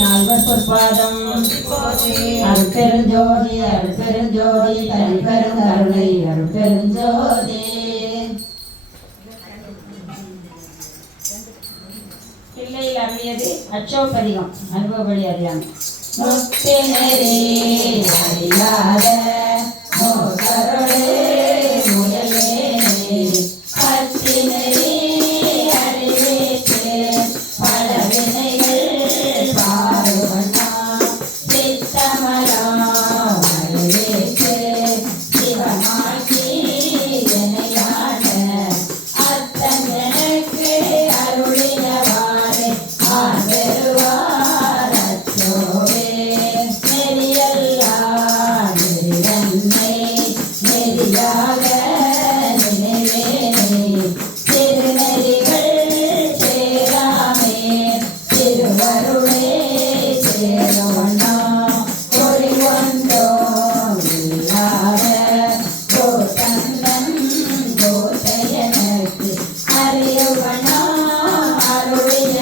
நால்வர் பொற்பாதம் அருட்பெருஞ்சோதி அருட்பெருஞ்சோதி தனிப்பெருங்கருணை அருட்பெருஞ்சோதி. பிள்ளையில் அருளியது அச்சோபதிகம் அனுபவபடி அறியாமை. முத்தினரே அறியாத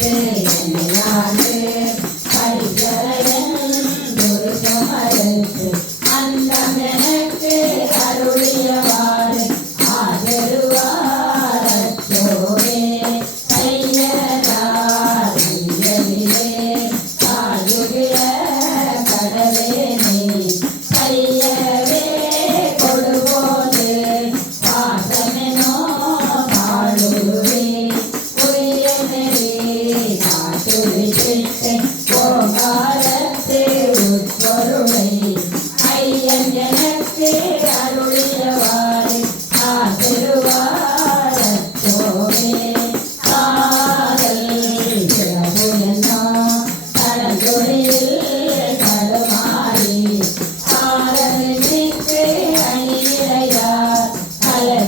Amém.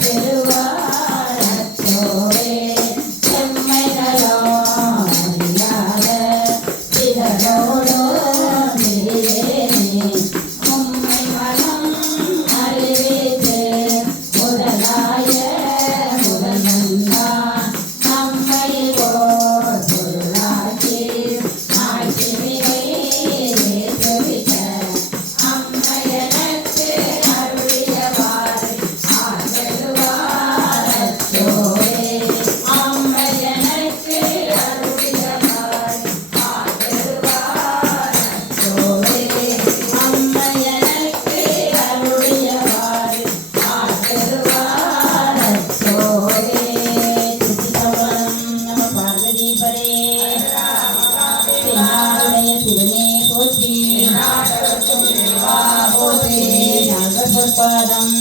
Deus. Padam